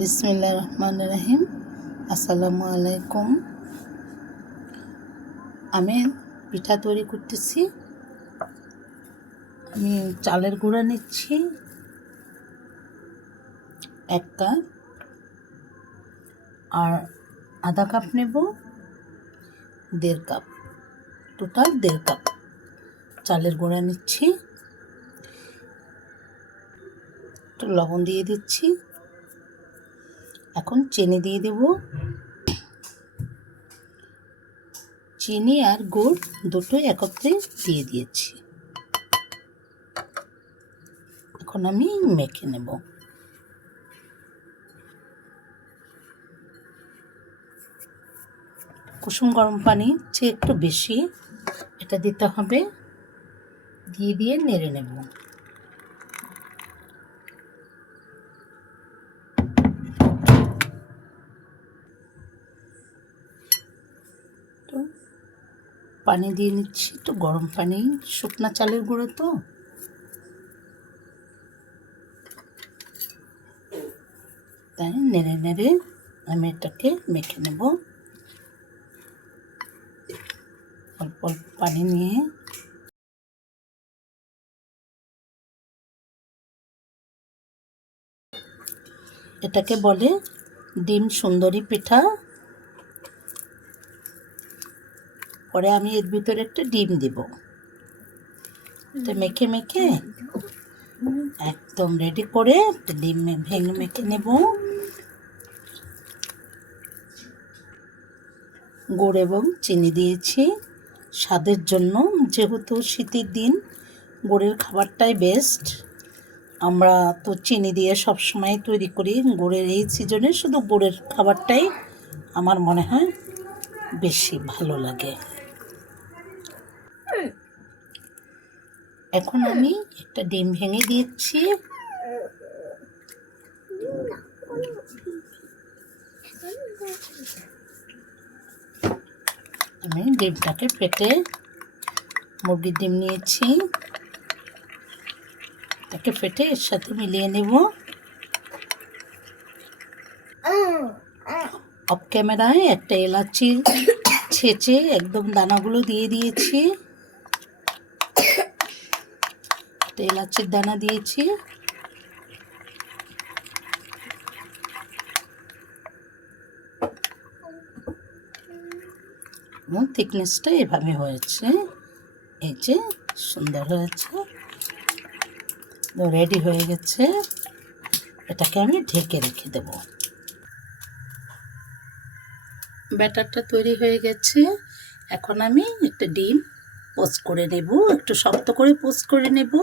বিসমিল্লাহির রহমানির রহিম। আসসালামু আলাইকুম। আমি পিঠা তৈরি করতেছি। আমি চালের গুঁড়া নিচ্ছি 1 কাপ, আর আধা কাপ নেব 1.5 কাপ, টোটাল 1.5 কাপ চালের গুঁড়া নিচ্ছি। একটু লবণ দিয়ে দিচ্ছি। এখন চিনি দিয়ে দেব। চিনি আর গুড় দুটো একত্রে দিয়ে দিয়েছি। এখন আমি মেখে নেব। কুসুম গরম পানি চেয়ে একটু বেশি এটা দিতে হবে। দিয়ে নেড়ে নেব। তো পানি দিয়ে নিচ্ছি, একটু গরম পানি, শুকনা চালের গুঁড়ো তো। তাই নেড়ে নেড়ে আমি এটাকে মেখে নেব। অল্প অল্প পানি নিয়ে এটাকে বলে ডিম সুন্দরী পিঠা। পরে আমি এর ভিতরে একটা ডিম দিব। এটা মেখে মেখে একদম রেডি করে একটা ডিম ভেঙে মেখে নেব। গুড় এবং চিনি দিয়েছি স্বাদের জন্য। যেহেতু শীতের দিন গুড়ের খাবারটাই বেস্ট। আমরা তো চিনি দিয়ে সব সময় তৈরি করি, গুড়ের এই সিজনে শুধু গুড়ের খাবারটাই আমার মনে হয় বেশি ভালো লাগে। এখন আমি একটা ডিম ভেঙে দিচ্ছি। আমি ডিমটাকে ফেটে, মুরগির ডিম নিয়েছি, তাকে ফেটে এর সাথে মিলিয়ে নেব। অফ ক্যামেরায় একটা এলাচি ছেঁচে একদম দানাগুলো দিয়ে দিয়েছি। একটা এলাচির দানা দিয়েছি। থিকনেসটা এভাবে হয়েছে। এই যে সুন্দর হয়েছে, রেডি হয়ে গেছে। এটাকে আমি ঢেকে রেখে দেব। ব্যাটারটা তৈরি হয়ে গেছে। এখন আমি একটা ডিম পোস্ট করে নেব, একটু শক্ত করে পোস্ট করে নেব।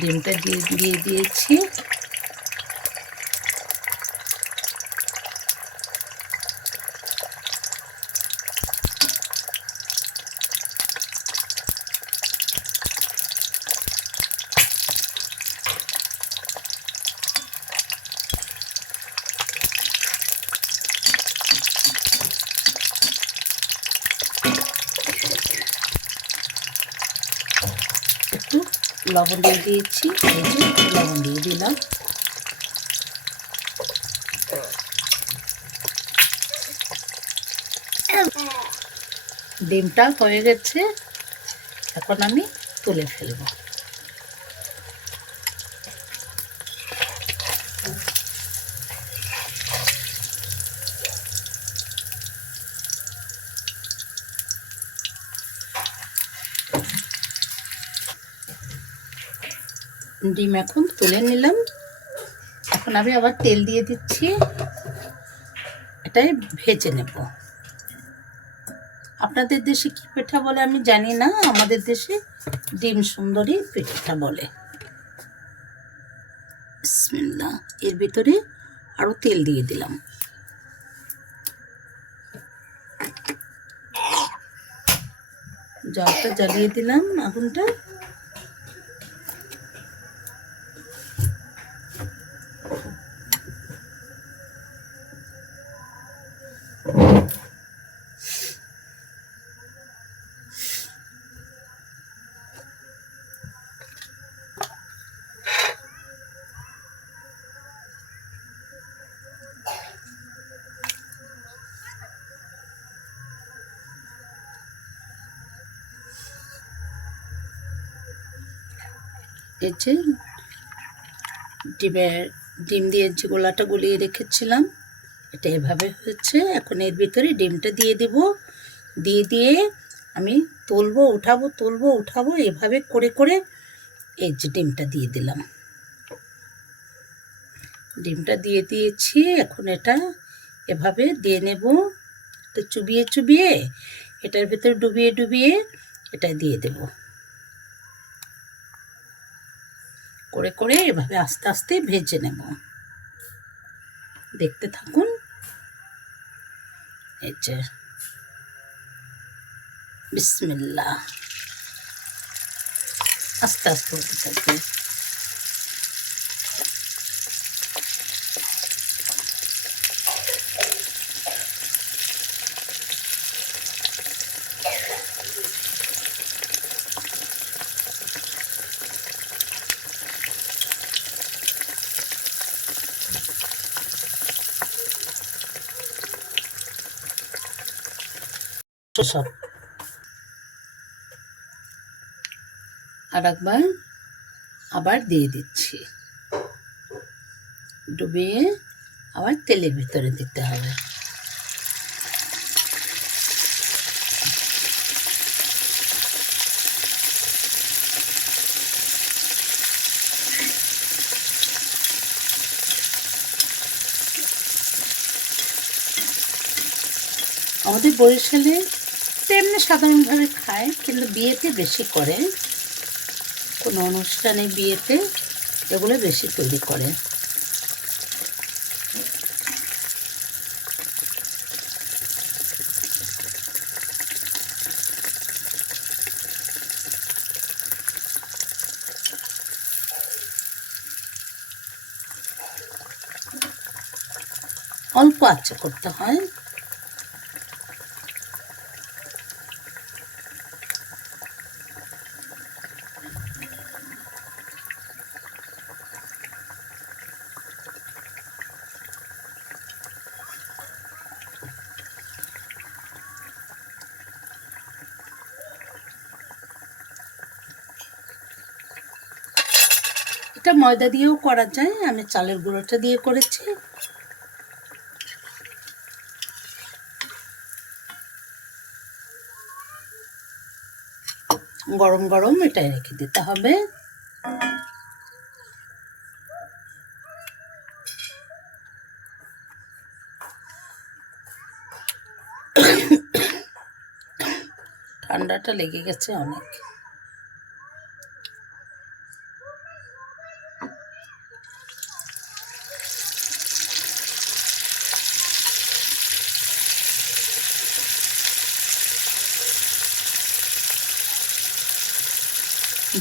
ডিমটা দিয়ে দিয়েছি। একটু লবণ দিয়ে দিয়েছি, এই যে লবণ দিয়ে দিলাম। ডিমটা হয়ে গেছে। এখন আমি তুলে ফেলব। ডিম এখন তুলে নিলাম। এখন আমি আবার তেল দিয়ে দিচ্ছি। এটাই ভেজে নেব। আপনাদের দেশে কি পিঠা বলে আমি জানি না, আমাদের দেশে ডিম সুন্দরী পিঠা বলে। বিসমিল্লাহ। এর ভিতরে আরো তেল দিয়ে দিলাম। জালটা জ্বালিয়ে দিলাম, আগুনটা। এই যে ডিম দিয়ে যে গোলাটা গুলিয়ে রেখেছিলাম, এটা এভাবে হয়েছে। এখন এর ভিতরে ডিমটা দিয়ে দেব। দিয়ে আমি উঠাবো এভাবে করে করে এই যে ডিমটা দিয়ে দিলাম। ডিমটা দিয়ে দিয়েছি। এখন এটা এভাবে দিয়ে নেব। তো চুবিয়ে এটার ভিতরে ডুবিয়ে এটা দিয়ে দেব। করে করে এভাবে আস্তে আস্তে ভেজে নেব। দেখতে থাকুন। এই যে বিসমিল্লাহ, আস্তে আস্তে হতে থাকবে। সব আর একবার আবার দিয়ে দিচ্ছি। ডুবিয়ে আবার তেলের ভিতরে দিতে হবে। আমাদের বরিশালে এমনি সাধারণভাবে খায়, কিন্তু বিয়েতে বেশি করে। কোনো অনুষ্ঠানে বিয়েতে এগুলো বেশি তৈরি করে। অল্প আঁচে করতে হয়। এটা ময়দা দিয়েও করা যায়, আমি চালের গুঁড়োটা দিয়ে করেছি। গরম গরম এটাই রেখে দিতে হবে। ঠান্ডাটা লেগে গেছে অনেক।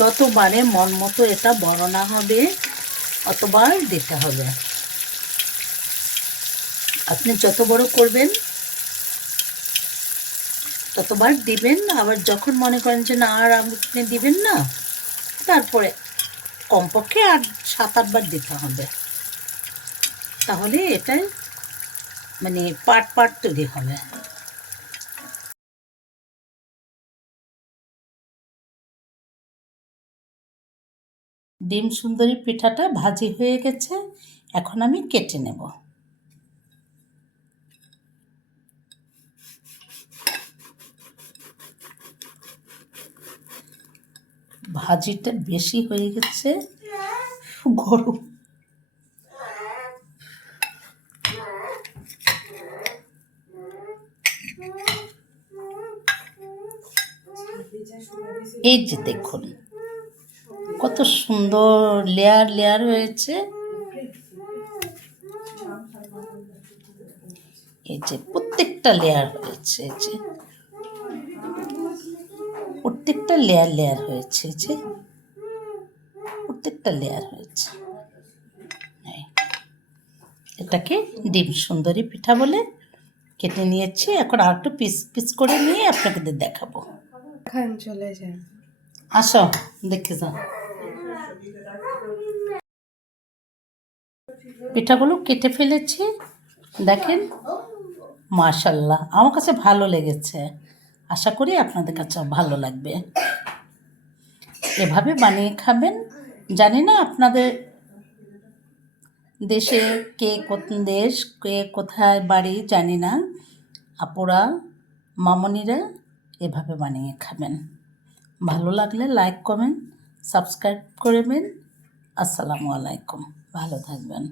যতবারে মন মতো এটা বড় না হবে অতবার দিতে হবে। আপনি যত বড় করবেন ততবার দিবেন। আবার যখন মনে করেন যে না আর আপনি দিবেন না, তারপরে কমপক্ষে 7-8 বার দিতে হবে। তাহলে এটা মানে পাট তৈরি হবে। ডিম সুন্দরী পিঠাটা ভাজি হয়ে গেছে। এখন আমি কেটে নেব। ভাজিটা বেশি হয়ে গেছে, গরম। এই যে দেখুন কত সুন্দর লেয়ার লেয়ার হয়েছে। এই যে প্রত্যেকটা লেয়ার হয়েছে, এই যে প্রত্যেকটা লেয়ার হয়েছে, যে প্রত্যেকটা লেয়ার হয়েছে। এটাকে ডিম সুন্দরী পিঠা বলে। কেটে নিয়েছি। এখন আর একটু পিস পিস করে নিয়ে আপনাদের দেখাবো। চলে যায়। আসো দেখে যাও। পিঠাগুলো কেটে ফেলেছি, দেখেন। মাশাল্লাহ, আমার কাছে ভালো লেগেছে। আশা করি আপনাদের কাছে ভালো লাগবে। এভাবে বানিয়ে খাবেন, জানি না আপনাদের দেশে কে কোন দেশ, কে কোথায় বাড়ি জানি না, আপুরা মামনিরা এভাবে বানিয়ে খাবেন। ভালো লাগলে লাইক কমেন্ট সাবস্ক্রাইব করবেন। আসসালামু আলাইকুম, ভালো থাকবেন।